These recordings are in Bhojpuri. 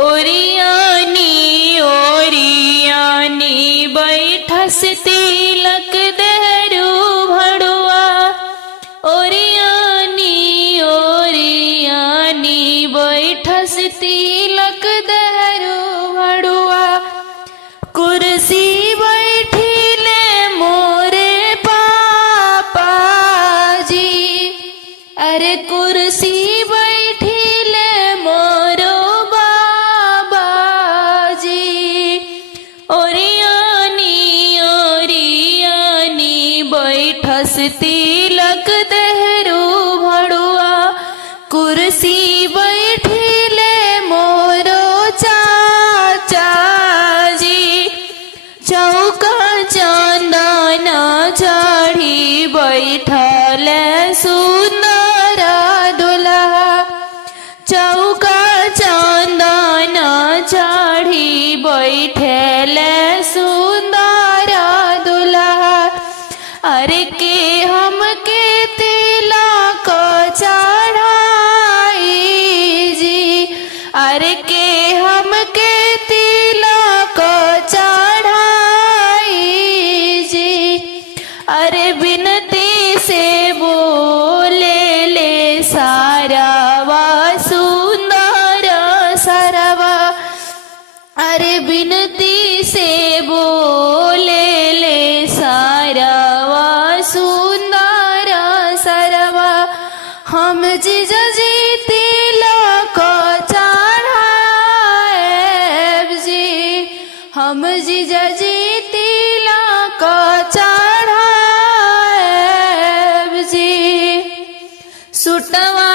ओरियानी ओरियानी बैठस तिलक देहरू भड़ुआ। ओरियानी ओरियानी बैठस तिलक देहरू भड़ुआ। कुर्सी बैठिले मोरे पापाजी, अरे कुर्सी बैठिले मोरो बाबाजी। ओरियानी ओरियानी बैठस तिलक देहरू भड़ुआ। कुर्सी बैठिले मोरो चाचाजी। चौका चंदन चढ़ी बैठल सुंदर दुल्हा। चौका चंदन चढ़ी बैठल सुंदर दुल्हा। अरे के हमके तिलक चढ़ाई जी, अरे के हमके तिलक चढ़ाई जी। अरे बिनती से बोले ले सारावा सुंदर सरवा। अरे बिनती से बोले ले सारावा सुंदर सरवा। हम जीजा जी तिलक चढ़ाएब जी, हम जीजा जी तिलक चढ़ाएब जी। सुटवा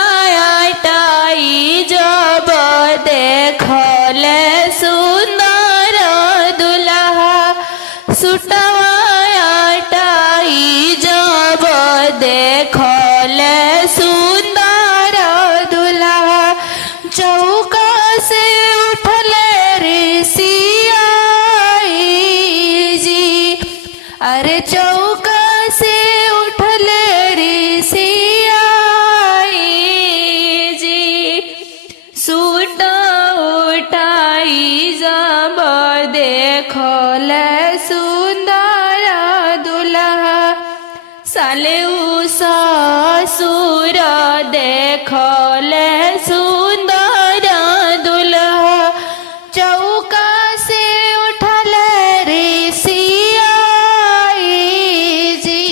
टाई जब देखल सुंदर दुल्हा। सुटवा टाई जब देखल सुंदर दुल्हा। चौका से उठल ऋषियाई जी, अरे चौका से उठल ऋषियाई जी। सूट उठाई जब देखल सुंदर दुल्हा। साले ससुर देखल सुंदर दुल्हा। चौका से उठल ऋषियाई जी,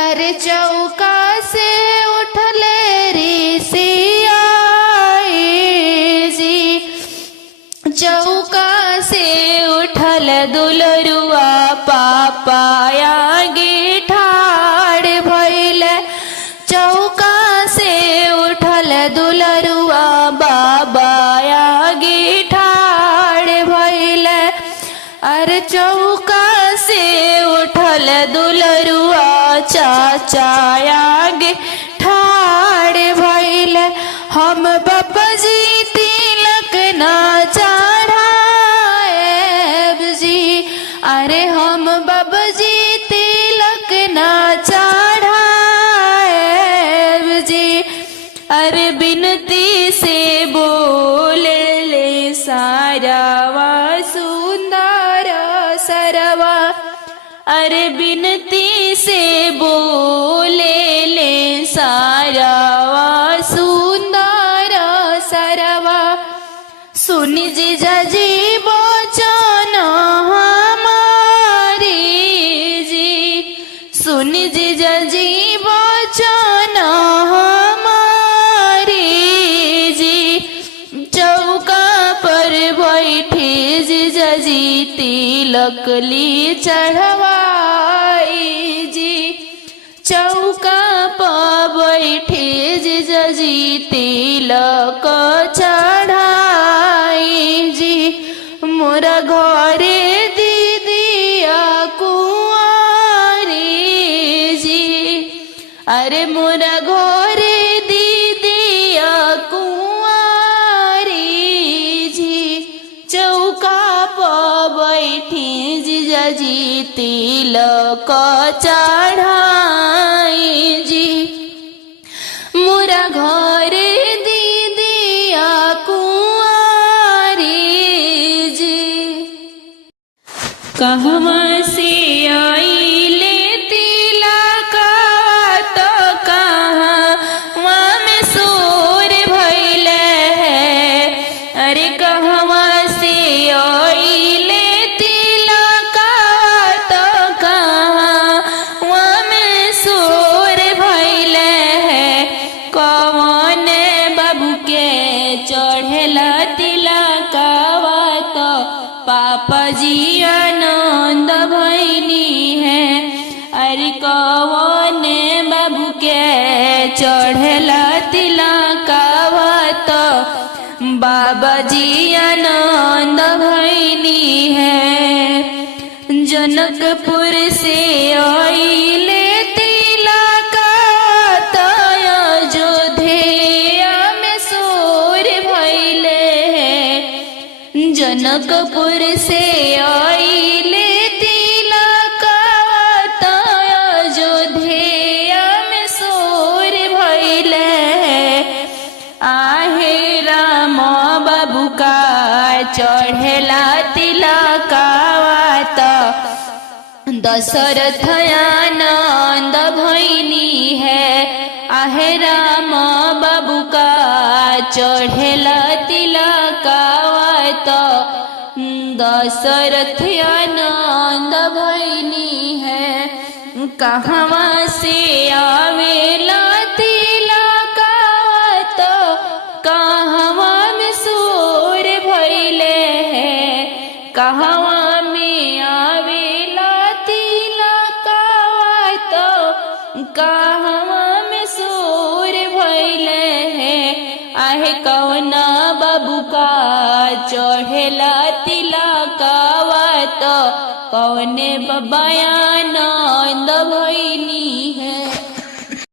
अरे चौका से उठल ऋषियाई जी। चौका से उठल दुलरुआ पापाया गे ठाड़ भइल। चौका से उठल दुलरुआ बाबाया गे ठाड़ भइल। अरे चौका से उठल दुलरुआ चाचाया गे ठाड़ भइल। हम बाबाजी तिलक ना चढ़ाएब जी, अरे हम बाबाजी तिलक ना चढ़ाएब जी। अरे बिनती से बोले ले सारावा सुंदर सरवा। अरे बिनती से बोले ले सारावा सुंदर सरवा। सुनी जीजा जी बचन हमारी जी, सुनी जीजा जी बचन हमारी जी। चौका पर बैठी जीजा जी तिलक ली चढ़वाई जी। चौका पर बैठी जीजा जी तिलक चढ़ाई जी। मोरा घरे दीदिया कुंवारी जी, अरे मोरा घरे दीदिया कुंवारी जी। चौका पर बैठी जीजा जी तिलक चढ़ाई जी। मोरा घरे दीदिया कुंवारी कहवा से आइले तिलकवा तो कहवा में सोर भइले है। अरे कहवा से आइले तिलकवा तो कहवा में सोर भइले है। कौन बाबू के चढ़ेला तिलकवा तो पापा जी आनंद भइनी है। अरे कौन बाबू के चढ़ेला तिलकवा तो बाबा जी आनंद भइनी है। जनकपुर से आइले तिलकवा तो अयोध्या में सोर भइले है। जनकपुर से आइले तिलकवा तो अयोध्या में सोर भइले है। आहे राम बाबू का चढ़ेला तिलकवा तो दशरथ आनंद भइनी है। आहे राम बाबू का चढ़ेला तिलकवा तो दशरथ आनंद भइनी है। कहवा से आवेला तिलकवा तो कहवा में सोर भइले है। कहवा में आवेला तिलकवा तो कहवा में सोर भइले है। आहे कौना बाबू का चढ़ेला तिलकवा तो कौने बाबा आनंद